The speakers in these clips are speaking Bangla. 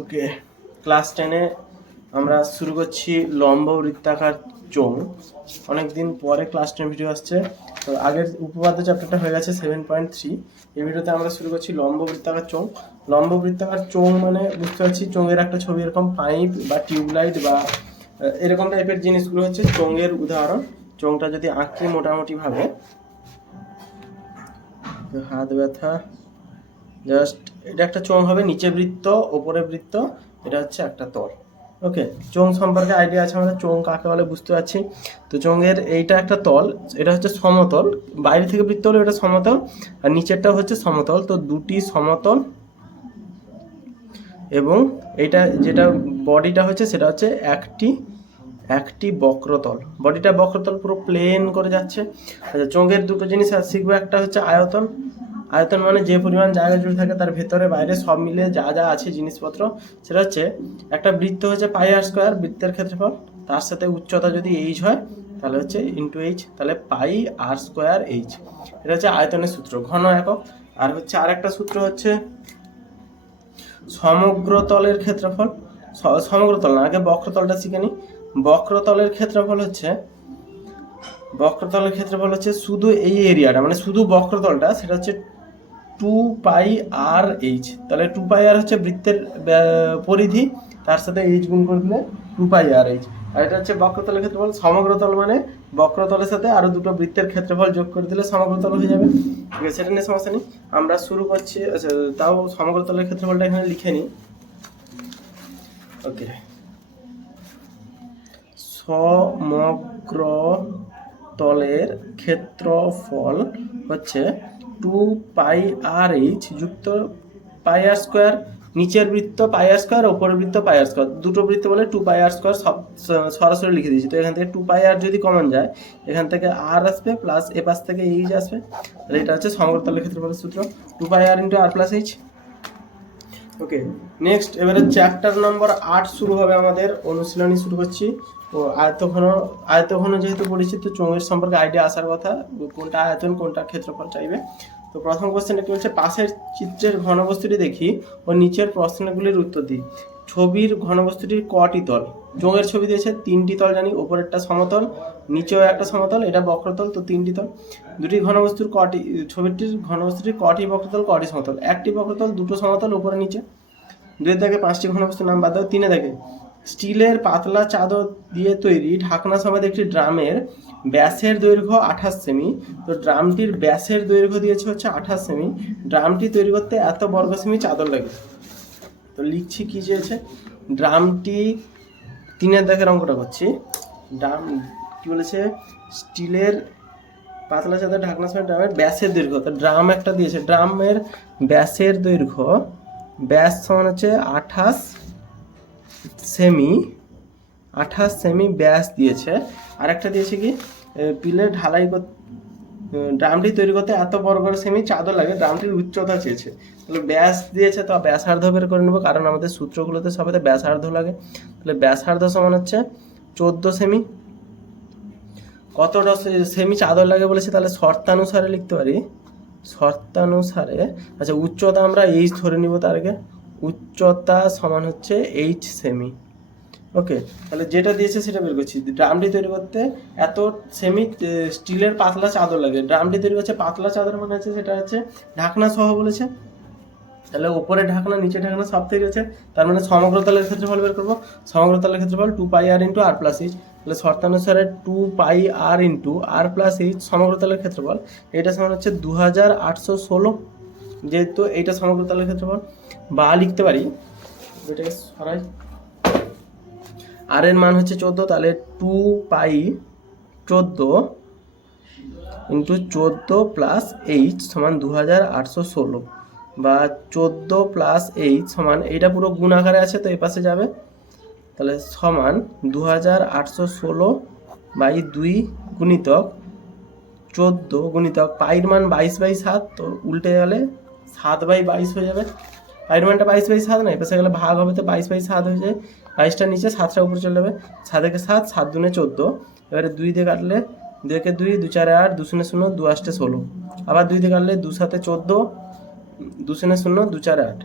ওকে, ক্লাস 10-এ আমরা শুরু করছি লম্ব বৃত্তাকার চোঙ। অনেক দিন পরে ক্লাস 10 ভিডিও আসছে। তো আগের উপপাদ্য চ্যাপ্টারটা হয়ে গেছে 7.3। এই ভিডিওতে আমরা শুরু করছি লম্ব বৃত্তাকার চোঙ। লম্ব বৃত্তাকার চোঙ মানে বুঝতে পারছি চোঙের একটা ছবি, এরকম পাইপ বা টিউবলাইট বা এরকম টাইপের জিনিসগুলো হচ্ছে চোঙের উদাহরণ। চোঙটা যদি আঁকি মোটামুটি ভাবে, হাত ব্যথা, জাস্ট এটা একটা চোঙ হবে, নিচে বৃত্ত ওপরে বৃত্ত, এটা হচ্ছে একটা তল। ওকে, চোঙ সম্পর্কে আইডিয়া আছে আমাদের, চোঙ কাকে বলে বুঝতে পারছি। তো চোঙের এইটা একটা তল, এটা হচ্ছে সমতল, বাইরে থেকে বৃত্ত হলে এটা সমতল, আর নিচেরটা হচ্ছে সমতল। তো দুটি সমতল এবং এইটা যেটা বডিটা হচ্ছে সেটা হচ্ছে একটি বক্রতল। বডিটা বক্রতল, পুরো প্লেন করে যাচ্ছে। আচ্ছা, চোঙের দুটো জিনিস আর শিখবো, একটা হচ্ছে আয়তন। আয়তন মানে যে পরিমাণ জায়গা জুড়ে থাকে তার ভেতরে বাইরে সব মিলে যা যা আছে জিনিসপত্র, সেটা হচ্ছে একটা বৃত্ত হচ্ছে পাই আর স্কোয়ার, বৃত্তের ক্ষেত্রফল, তার সাথে উচ্চতা যদি এইচ হয় তাহলে হচ্ছে ইন্টু এইচ, তাহলে পাই আর স্কোয়ার এইচ। এটা হচ্ছে আয়তনের সূত্র, ঘন একক। আর হচ্ছে আরেকটা সূত্র হচ্ছে সমগ্র তলের ক্ষেত্রফল। সমগ্রতল না, আগে বক্রতলটা শিখে নি। বক্রতলের ক্ষেত্রফল হচ্ছে শুধু এই এরিয়াটা, মানে শুধু বক্রতলটা, সেটা হচ্ছে 2πr/h। তাহলে 2πr হচ্ছে বৃত্তের পরিধি, তার সাথে h গুণ করে দিলে 2πr/h। আর এটা হচ্ছে বক্রতলের ক্ষেত্রফল। সমগ্রতল মানে বক্রতলের সাথে আরো দুটো বৃত্তের ক্ষেত্রফল যোগ করে দিলে সমগ্রতল হয়ে যাবে। ঠিক আছে, সেটা নিয়ে সমস্যা নেই। আমরা শুরু করছি। আচ্ছা, তাও সমগ্রতলের ক্ষেত্রফলটা এখানে লিখে নিই। ওকে, সমগ্রতলের ক্ষেত্রফল হচ্ছে 2πr/h যুক্ত পাই আর স্কোয়ার, নিচের বৃত্ত পাই আর স্কোয়ার, ওপরের বৃত্ত পাই আর স্কোয়ার, দুটো বৃত্ত বলে 2πr স্কোয়ার, সব সরাসরি লিখে দিয়েছি। তো এখান থেকে 2πr যদি কমন যায়, এখান থেকে আর আসবে প্লাস এ পাশ থেকে এইচ আসবে, তাহলে এটা হচ্ছে সমগ্রতলের ক্ষেত্রফলের সূত্র, 2πr × r+h। ওকে, নেক্সট এবারে চ্যাপ্টার নম্বর 8 শুরু হবে আমাদের, অনুশীলনী শুরু করছি। তো আয়তঘন যেহেতু পরিচিত, চোঙের সম্পর্কে আইডিয়া আসার কথা, কোনটা আয়তন কোনটা ক্ষেত্রফল চাইবে। তো প্রথম কোশ্চেনটা কি বলছে, পাশের চিত্রের ঘনবস্তুটি দেখি ও নিচের প্রশ্নগুলির উত্তর দিই। ছবির ঘনবস্তুটির কটি তল? চোঙের ছবি দিয়েছে, 3টি তল জানি, ওপরেরটা সমতল, নিচেও একটা সমতল, এটা বক্রতল, তো 3টি তল। ছবিটির ঘনবস্তুটির কটি বক্রতল কটি সমতল? একটি বক্রতল, দুটো সমতল, উপরে নিচে। 2 দেখে 5টি ঘনবস্তুর নাম বাদ দাও। 3 দেখে স্টিলের পাতলা চাদর দিয়ে তৈরি ঢাকনা সমেত একটি ড্রামের ব্যাসের দৈর্ঘ্য 28 সেমি। তো ড্রামটির ব্যাসের দৈর্ঘ্য দিয়েছে হচ্ছে 28 সেমি। ড্রামটি তৈরি করতে এত বর্গ সেমি চাদর লাগে। তো লিখছি কি চেয়েছে, ড্রামটি 3 দেখের অঙ্কটা করছি। ড্রাম কি বলেছে, স্টিলের পাতলা চাদর ঢাকনা সমেত ড্রামের ব্যাসের দৈর্ঘ্য। তো ড্রাম একটা দিয়েছে, ড্রামের ব্যাসের দৈর্ঘ্য, ব্যাস সমান হচ্ছে 28 সেমি ব্যাস দিয়েছে। আর একটা দিয়েছে কি, পিলের ঢালাই ড্রামটি তৈরি করতে এত বর্গ সেমি চাদর লাগে, ড্রামটির উচ্চতা চেয়েছে। তাহলে ব্যাস দিয়েছে, তো ব্যাসার্ধ বের করে নেবো, কারণ আমাদের সূত্রগুলোতে সবাইতে ব্যাসার্ধ লাগে। তাহলে ব্যাসার্ধ সমান হচ্ছে 14 সেমি। কতটা সেমি চাদর লাগে বলেছে, তাহলে শর্তানুসারে লিখতে পারি, শর্তানুসারে। আচ্ছা, উচ্চতা আমরা এইচ ধরে নিব, তার আগে উচ্চতা সমান হচ্ছে এইচ সেমি। ওকে, তাহলে যেটা দিয়েছে সেটা বের করছি। ড্রামটি তৈরি করতে এত সেমি স্টিলের পাতলা চাদর লাগে, ড্রামটি তৈরি করছে পাতলা চাদর, মানে হচ্ছে সেটা হচ্ছে ঢাকনা সহ বলেছে। তাহলে উপরে ঢাকনা নিচে ঢাকনা সব তৈরি হচ্ছে, তার মানে সমগ্রতলের ক্ষেত্রফল বের করবো। সমগ্রতলের ক্ষেত্রফল 2πr × r+h। তাহলে শর্তানুসারে 2πr × r+h সমগ্রতলের ক্ষেত্রফল, এটা সমান হচ্ছে 2816। যেহেতু এইটা সমগ্রতলের ক্ষেত্রফল, বা লিখতে পারি, এটাকে সরাই, আর এর মান হচ্ছে 14, তাহলে 2π14 × 14 + h সমান 2816, বা 14 + h সমান, এইটা পুরো গুণ আকারে আছে তো এই পাশে যাবে, তাহলে সমান 2816/2 গুণিতক 14 গুণিতক পাইর মান 22/7, তো উল্টে গেলে 7/22 হয়ে যাবে। পাইর মানটা 22/7 না, এপাশে গেলে ভাগ হবে, তো 22/7 হয়ে যায়। 22টা নিচে, 7টা উপরে চলে যাবে, 7 একে 7, 7 দুনে 14। এবারে 2 দিয়ে কাটলে 2 একে 2, 2 4 8, 2 0 0, 2 8 16। আবার 2 দিয়ে কাটলে 2 7 14, 2 0 0, 2 4 8।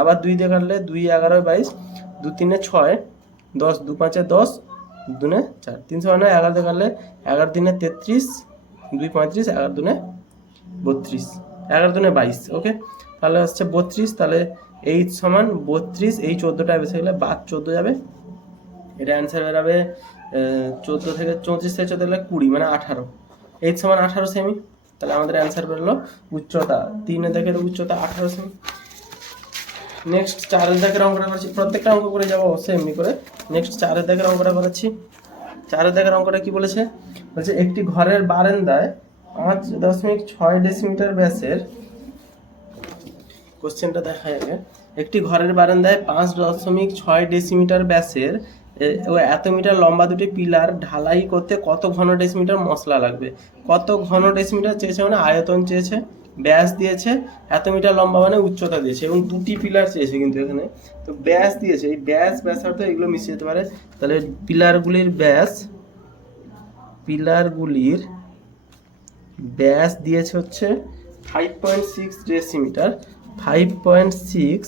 আবার 2 দিয়ে কাটলে 2 11 22, 2 3 6, 10 2 5 10, 2 4, 392, 11 দিয়ে কাটলে 11 3 33, 2 35, 11 2 32, 11 2 22। ওকে, তাহলে হচ্ছে 32, তাহলে এইচ সমান 32, এই 14টা বেঁচে গেলে বাদ 14 যাবে, এটা অ্যান্সার বেরাবে 14 থেকে 34 থেকে 14 গেলে 20 মানে 18, এইচ সমান 18 সেমি। তাহলে আমাদের অ্যান্সার বেরোলো উচ্চতা 3 দেখের উচ্চতা 18 সেমি। নেক্সট 4 দেখের অঙ্কটা করছি, প্রত্যেকটা অঙ্ক করে যাবো অবশ্যই এমনি করে। নেক্সট 4 দেখের অঙ্কটা করাচ্ছি। 4 দেখের অঙ্কটা কি বলেছে, বলছে একটি ঘরের বারান্দায় 5.6 ডেসিমিটার ব্যাসের, কোশ্চেনটা দেখা যাবে, একটি ঘরের বারান্দায় 5.6 ডেসিমিটার ব্যাসের ও এত মিটার লম্বা দুটি পিলার ঢালাই করতে কত ঘন ডেসিমিটার মশলা লাগবে। কত ঘন ডেসিমিটার চেয়েছে মানে আয়তন চেয়েছে, ব্যাস দিয়েছে, এত মিটার লম্বা মানে উচ্চতা দিয়েছে, এবং দুটি পিলার চেয়েছে কিন্তু এখানে। তো ব্যাস দিয়েছে, এই ব্যাস ব্যাসার্ধ এগুলো মিশে যেতে পারে। তাহলে পিলারগুলির ব্যাস দিয়েছে হচ্ছে 5.6 ডেসিমিটার, 5.6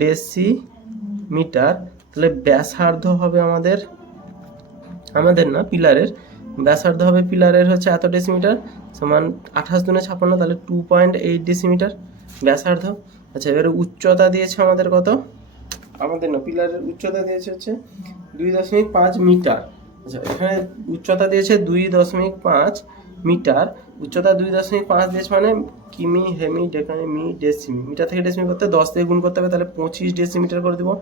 ডেসিমিটার। তাহলে ব্যাসার্ধ হবে আমাদের না, পিলারের ব্যাসার্ধ হবে পিলারের হচ্ছে এত ডেসিমিটার, সমান 28 দুনে 56, তাহলে 2.8 ডেসিমিটার ব্যাসার্ধ। আচ্ছা, এবারে উচ্চতা দিয়েছে আমাদের কত, আমাদের না, পিলারের উচ্চতা দিয়েছে হচ্ছে 2.5 মিটার। আচ্ছা, এখানে উচ্চতা দিয়েছে 2.5 মিটার, উচ্চতা 2.5 দিয়েছে মানে কিমি, হেমি, ডেকামি, ডেসিমি, মিটার থেকে ডেসিমি করতে 10 দিয়ে গুণ করতে হবে, তাহলে 25 ডেসিমিটার করে দেবো।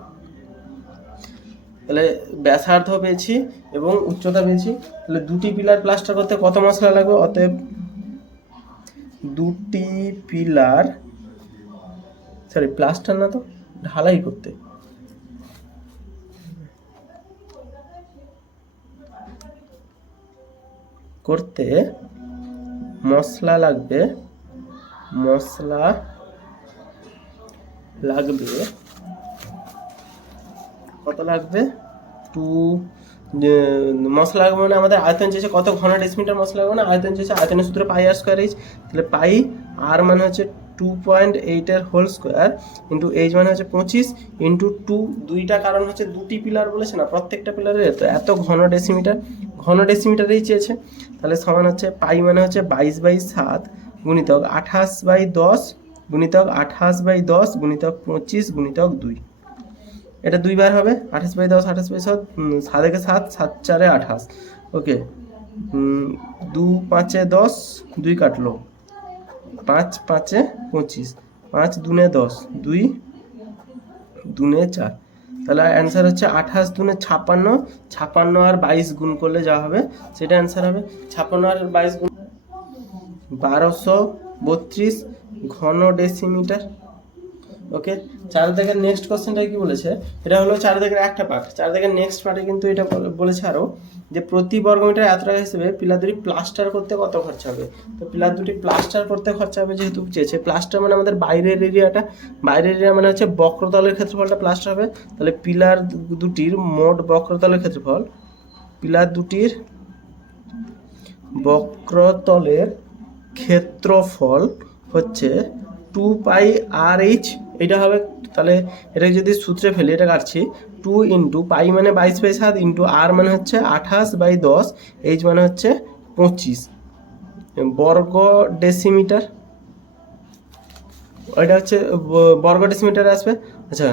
তাহলে ব্যাসার্ধ পেয়েছি এবং উচ্চতা পেয়েছি। তাহলে দুটি পিলার প্লাস্টার করতে কত মশলা লাগবে, অতএব দুটি পিলার, প্লাস্টার না তো, ঢালাই করতে মশলা লাগবে কত লাগবে, মশলা লাগবে মানে আমাদের আয়তন চেয়েছে কত ঘন ডেসিমিটার মশলা লাগবে না, আয়তন চেয়েছে, আয়তনের সূত্রে পাই আর স্কোয়ার এইচ। তাহলে পাই আর মানে হচ্ছে 2.8 এর হোল স্কোয়ার ইন্টু এইচ মানে হচ্ছে 25 ইন্টু 2, দুইটা কারণ হচ্ছে দুটি পিলার বলেছে না, প্রত্যেকটা পিলারের তো এত ঘন ডেসিমিটারেই চেয়েছে। তাহলে সমান হচ্ছে পাই মানে হচ্ছে 22/7 গুণিতক 28/10 গুণিতক 28/10 গুণিতক 25 গুণিতক 2। এটা দুইবার হবে, 28/10, 28/7, 7 একে 7, 7 4 28। ওকে, 2 5 10, 2 কাটলো, 5 5 25, 5 2 10, 2 2 4। তাহলে অ্যান্সার হচ্ছে 28 2 56, 56 আর 22 গুণ করলে যা হবে সেটা অ্যান্সার হবে। 56 আর 22 গুণ 1232 ঘন ডেসিমিটার। ওকে, 4 দাগের নেক্সট কোশ্চেনটা কি বলেছে, এটা হলো 4 দাগের একটা পার্ট। 4 দাগের নেক্সট পার্টে কিন্তু এটা বলেছে আরও যে প্রতি বর্গমিটার এত টাকা হিসেবে পিলার দুটি প্লাস্টার করতে কত খরচা হবে। তো পিলার দুটি প্লাস্টার করতে খরচা হবে যেহেতু চেয়েছে, প্লাস্টার মানে আমাদের বাইরের এরিয়া মানে হচ্ছে বক্রতলের ক্ষেত্রফলটা প্লাস্টার হবে। তাহলে পিলার দুটির মোট বক্রতলের ক্ষেত্রফল, পিলার দুটির বক্রতলের ক্ষেত্রফল হচ্ছে 2πRh, এটা হবে। তাহলে এটা যদি সূত্রে ফেলি, এটা কাটছি, 2 ইন্টু পাই মানে 22/7 ইন্টু আর মানে হচ্ছে 28/10, এইচ মানে হচ্ছে 25 বর্গ ডেসিমিটার, ওইটা হচ্ছে বর্গ ডেসিমিটার আসবে। আচ্ছা,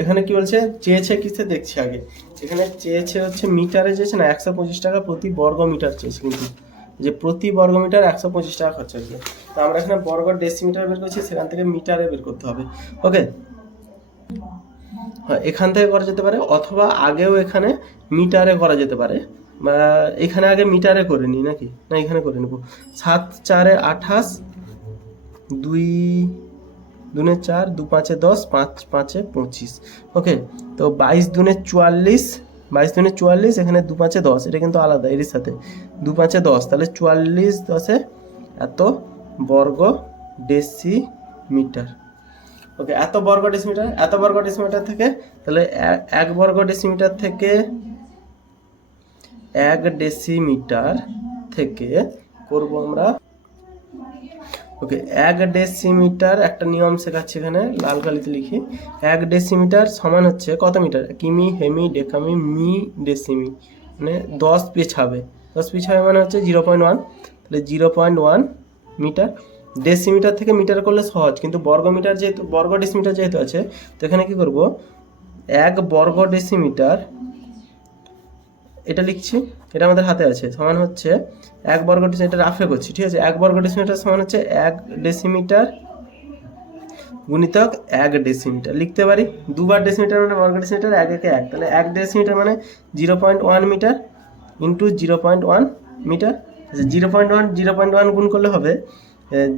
এখানে কি বলছে, চেয়েছে কিসে দেখছি আগে, এখানে চেয়েছে হচ্ছে মিটারে চেয়েছে না, 125 টাকা প্রতি বর্গ মিটার চেয়েছে, কিন্তু যে প্রতি বর্গ মিটার 125 টাকা খরচা হয়েছে। তো আমরা এখানে বর্গ ডেসিমিটার বের করছি, সেখান থেকে মিটারে বের করতে হবে। ওকে, হ্যাঁ, এখান থেকে করা যেতে পারে, অথবা আগেও এখানে মিটারে করা যেতে পারে, বা এখানে আগে মিটারে করে নিই নাকি, না এখানে করে নেব। 7 4 28, 2 2 4, 2 5 10, 5 5 25। ওকে, তো 22 2 44, 22 2 44, এখানে 2 5 10, এটা কিন্তু আলাদা এর সাথে, 2 5 10, তাহলে 44 10 এত বর্গ ডেসিমিটার। ওকে, এত বর্গ ডেসিমিটার থেকে, তাহলে 1 বর্গ ডেসিমিটার থেকে 1 ডেসিমিটার থেকে করব আমরা ওকে, 1 ডেসিমিটার, একটা নিয়ম শেখাচ্ছি এখানে, লাল কালিতে লিখি। 1 ডেসিমিটার সমান হচ্ছে কত মিটার? কিমি, হেমি, ডেকামি, মি, ডেসিমি, মানে 10 পিছাবে। 10 পিছাবে মানে হচ্ছে 0.1, তাহলে 0.1 মিটার। ডেসিমিটার থেকে মিটার করলে সহজ, কিন্তু বর্গমিটার যেহেতু, বর্গ ডেসিমিটার যেহেতু আছে, তো এখানে কি করব, 1 বর্গ ডেসিমিটার, এটা লিখছি, এটা আমাদের হাতে আছে, সমান হচ্ছে 1 বর্গ ডেসিমিটার, রাফে করছি, ঠিক আছে। 1 বর্গ ডেসিমিটার সমান হচ্ছে 1 ডেসিমিটার গুণিতক 1 ডেসিমিটার, লিখতে পারি। দুবার ডেসিমিটার মানে বর্গ ডেসিমিটার, 1 1 1, তাহলে 1 ডেসিমিটার মানে 0.1 মিটার ইন্টু 0.1 মিটার। আচ্ছা, 0.1 গুণ করলে হবে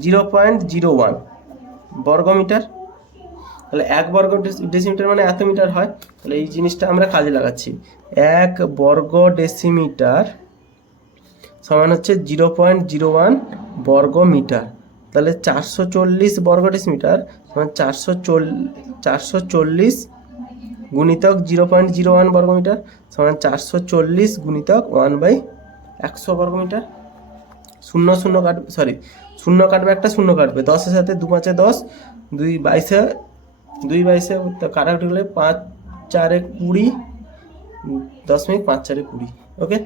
0.01 বর্গ মিটার। তাহলে 1 বর্গ ডেসিমিটার মানে এত মিটার হয়। তাহলে এই জিনিসটা আমরা কাজে লাগাচ্ছি। 1 বর্গ ডেসিমিটার সমান হচ্ছে 0.01 বর্গ মিটার। তাহলে 440 বর্গ ডেসিমিটার সমান 440 গুণিতক 0.01 বর্গ মিটার সমান 440 গুণিতক 1/100 বর্গ মিটার। শূন্য শূন্য কাটবে, সরি, শূন্য কাটবে, একটা শূন্য কাটবে, 10-এর সাথে 2 5 10, 2 22 কাটাকুটি করলে 5 4 20, 10.5 4 20, ওকে।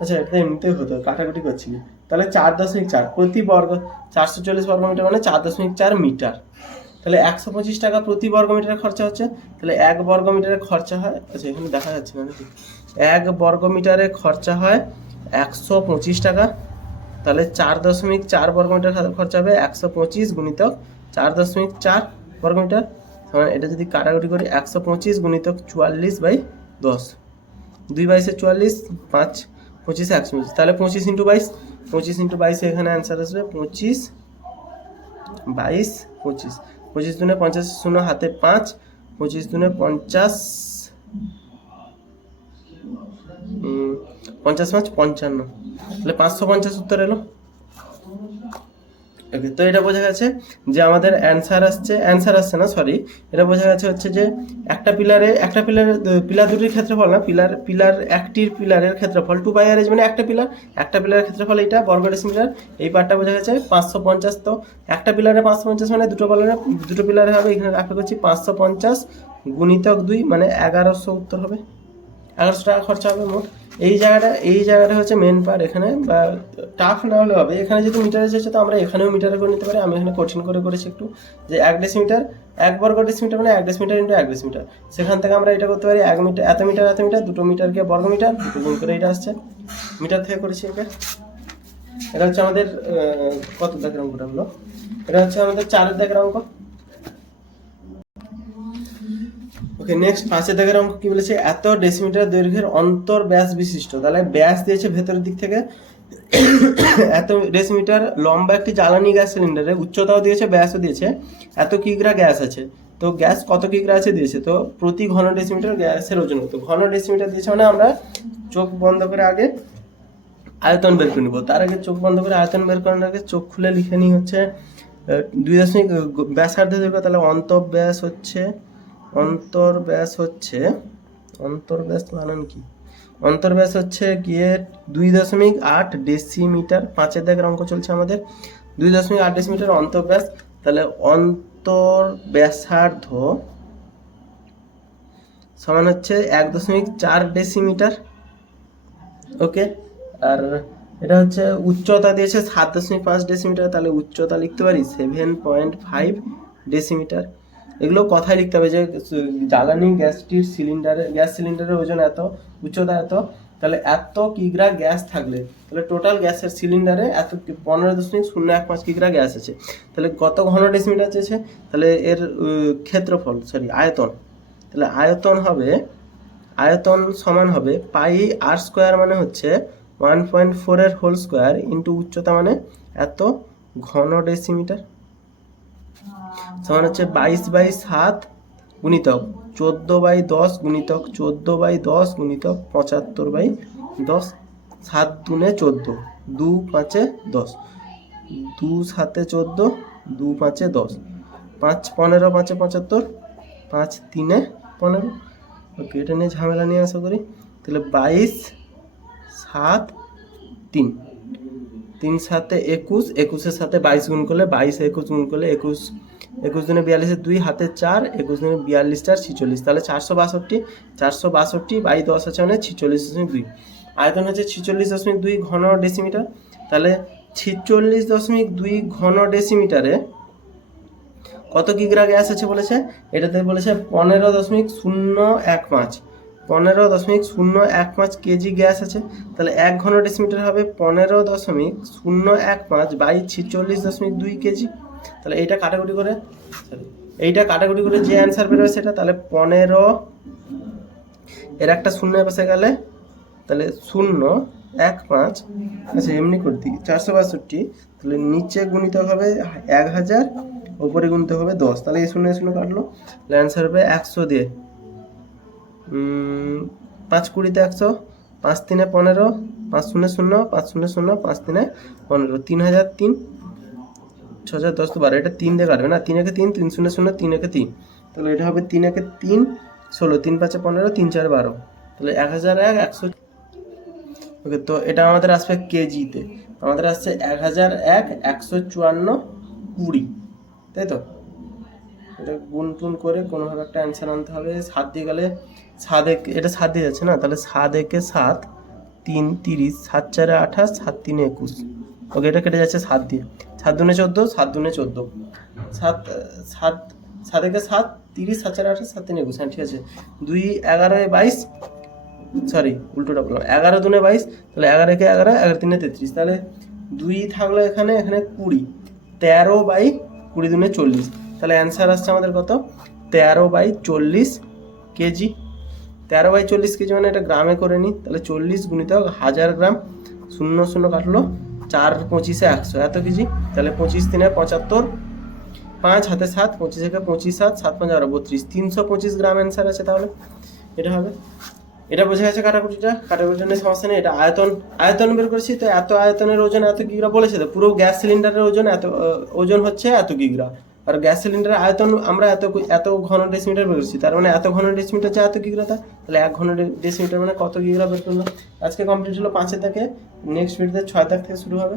আচ্ছা, এটা এমনিতেই হতো, কাটাকুটি করছি। তাহলে 4.4 প্রতি বর্গ, 440 বর্গ মিটার মানে 4.4 মিটার। তাহলে 125 টাকা প্রতি বর্গ মিটারে খরচা হচ্ছে। তাহলে 1 বর্গ মিটারে খরচা হয়, আচ্ছা এখানে দেখা যাচ্ছে না নাকি, 1 বর্গ মিটারে খরচা হয় 125 টাকা। তাহলে 4.4 বর্গ মিটার খরচা হবে 125 গুণিতক 4.4 বর্গ মিটার সমান, এটা যদি কাটাকুটি করি 125 গুণিতক 44/10, 2 22 44, 5 25 125, তাহলে 25 × 22, 25 × 22 এখানে অ্যান্সার আসবে 25, 22, 25, 25 দুনে 50, শূন্য হাতে 5, 25 দুনে 50, 50 5 55, তাহলে 550 উত্তর এলো। ওকে, তো এটা বোঝা গেছে যে আমাদের অ্যান্সার আসছে না, সরি, এটা বোঝা গেছে হচ্ছে যে একটা পিলার দুটির ক্ষেত্রফল না, পিলার একটির পিলারের ক্ষেত্রফল 2πr মানে একটা পিলারের ক্ষেত্রফল, এইটা বর্গ ডেসিমিটার, এই পার্টটা বোঝা গেছে। 550, তো একটা পিলারে 550 মানে দুটো পিলারে হবে, এখানে রাখা করছি 550 গুণিতক 2 মানে 1100 উত্তর হবে। 1100 টাকা খরচা হবে মোট। এই জায়গাটা হচ্ছে মেন পার্ট, এখানে বা টাফ না হলে হবে, এখানে যদি মিটারে এসেছে তো আমরা এখানেও মিটারে করে নিতে পারি। আমি এখানে কঠিন করে করেছি একটু, যে 1 ডেসিমিটার, 1 বর্গ ডেসিমিটার মানে 1 ডেসিমিটার ইন্টু 1 ডেসিমিটার, সেখান থেকে আমরা এটা করতে পারি 1 মিটার, এত মিটার, দুটো মিটারকে বর্গ মিটার, দুটো গুণ করে এটা আসছে, মিটার থেকে করেছি এটা। এটা হচ্ছে আমাদের কত দাগের অঙ্কটা হলো, এটা হচ্ছে আমাদের 4 দাগের অঙ্ক। ওকে, নেক্সট 5 দাগের অঙ্ক কি বলেছে, এত ডেসিমিটার দৈর্ঘ্যের অন্তর ব্যাস বিশিষ্ট, তাহলে ব্যাস দিয়েছে ভেতরের দিক থেকে এত ডেসিমিটার লম্বা একটি জ্বালানি গ্যাস সিলিন্ডারে, উচ্চতাও দিয়েছে, ব্যাসও দিয়েছে, এত কিগ্রা গ্যাস আছে। তো গ্যাস কত কিগ্রা আছে দিয়েছে, তো প্রতি ঘন ডেসিমিটার গ্যাসের ওজন কত, ঘন ডেসিমিটার দিয়েছে মানে আমরা চোখ বন্ধ করে আগে আয়তন বের করে নিব। তার আগে চোখ বন্ধ করে আয়তন বের করার আগে চোখ খুলে লিখে নিই হচ্ছে 2 ব্যাসার্ধ দৈর্ঘ্য, তাহলে অন্তর্ব্যাস হচ্ছে বানান কি, অন্তর্ব্যাস হচ্ছে গিয়ে 2.8 ডেসিমিটার। 5 দাগের অঙ্ক চলছে আমাদের, 2.8 ডেসিমিটার অন্তর্ব্যাস। তাহলে অন্তর্ব্যাসার্ধ সমান হচ্ছে 1.4 ডেসিমিটার, ওকে। আর এটা হচ্ছে উচ্চতা দিয়েছে 7.5 ডেসিমিটার, তাহলে উচ্চতা লিখতে পারি 7.5 ডেসিমিটার। এগুলো কথায় লিখতে হবে যে জ্বালানি গ্যাস সিলিন্ডারের ওজন এত, উচ্চতা এত, তাহলে এত কিগ্রা গ্যাস থাকলে, তাহলে টোটাল গ্যাসের সিলিন্ডারে এত 15.015 কিগ্রা গ্যাস আছে। তাহলে কত ঘন ডেসিমিটার আছে, তাহলে এর ক্ষেত্রফল, আয়তন, তাহলে আয়তন সমান হবে πr² মানে হচ্ছে 1.4 এর হোল স্কোয়ার ইন্টু উচ্চতা মানে এত ঘন ডেসিমিটার সমান হচ্ছে 22/7 গুণিতক 14/10 গুণিতক 14/10 গুণিতক 75/10, 7 দুনে 14, 2 5 10, 2 7 14, 2 5 10, 5 15, 5 75, 5 3 15। ওকে, এটা নিয়ে ঝামেলা নিয়ে আশা করি। তাহলে 22 7 3 3 সাথে 21, 21-এর সাথে 22 গুণ করলে 22, 21 গুণ করলে 21, 21 দুনে 42, 2 হাতে 4, 21 দুনে 42, 4 46, তাহলে 462, 462 বাই 10 আছে মানে 46.2। আয়তন হচ্ছে 46.2 ঘন ডেসিমিটার। তাহলে 46.2 ঘন ডেসিমিটারে কত কিগ্রা গ্যাস আছে বলেছে? এটাতে বলেছে 15.015, 15.015 কেজি গ্যাস আছে। তাহলে 1 ঘন ডেসিমিটার হবে 15.015 বাই 46.2 কেজি। তাহলে এইটা কাটাকুটি করে যে অ্যান্সার বেরোবে সেটা, তাহলে 15 এর একটা শূন্য পাশে গেলে তাহলে 0.15, আচ্ছা এমনি করে দিই 462, তাহলে নিচে গুণিত হবে 1000, উপরে গুণিত হবে 10, তাহলে এই শূন্য কাটলো, তাহলে অ্যান্সার হবে 100 দিয়ে 5 20-তে 100, 5 3-এ 15, 5 0 0, 5 0 0, 5 3-এ 15, 3003, 6000 10 12, এটা 3 দিয়ে কাটবে না, 3 একে 3, 3 0 0, 3 একে 3, তাহলে এটা হবে 3 একে 3 16, 3 5-এ 15, 3 4 12, তাহলে 1001 100। ওকে, তো এটা আমাদের আসবে কেজিতে, আমাদের আসছে 1001 154 20, তাই তো? এটা গুণ টুন করে কোনোভাবে একটা অ্যান্সার আনতে হবে। 7 দিয়ে গেলে 7 এটা 7 দিয়ে যাচ্ছে না, তাহলে 7 একে 7, 3 30, 7 4 28, 7 3 21, ওকে এটা কেটে যাচ্ছে 7 দিয়ে, 7 দুনে 14, 7 দুনে 14, 7 একে 7, 30, 7 4 28, 7 3 21, হ্যাঁ ঠিক আছে। 2 11 22, সরি উল্টোটা বললাম, 11 দুনে 22, তাহলে 11 একে 11, 11 3 33, তাহলে 2 থাকলো এখানে 20, 13 বাই 20 দুনে 40, তাহলে অ্যান্সার আসছে আমাদের কত? 13 বাই 40 কেজি। 13 বাই 40 কেজি মানে এটা গ্রামে করে নিই, তাহলে 40 গুণিত 1000 গ্রাম, 0 0 কাটলো, 4 25-এ 100, এত কেজি। তাহলে 25 3-এ 75, 5 হাতে 7, 25 একে 25 7, 7 5 32, 325 গ্রাম অ্যান্সার আছে। তাহলে এটা হবে, এটা বোঝা গেছে কাটাকুটিটা নিয়ে সমস্যা নেই। এটা আয়তন বের করেছি, তো এত আয়তনের ওজন এত কিগ্রা বলেছে, তো পুরো গ্যাস সিলিন্ডারের ওজন ওজন হচ্ছে এত কিগ্রা, আর গ্যাস সিলিন্ডারের আয়তন আমরা এত ঘন ডেসিমিটার বের করছি, তার মানে এত ঘন ডেসিমিটার যে এত কিগ্রা, তাহলে 1 ঘন ডেসিমিটার মানে কত কিগ্রা বের করলো। আজকে কমপ্লিট হলো 5 থেকে, নেক্সট ভিডিওতে 6 থেকে শুরু হবে।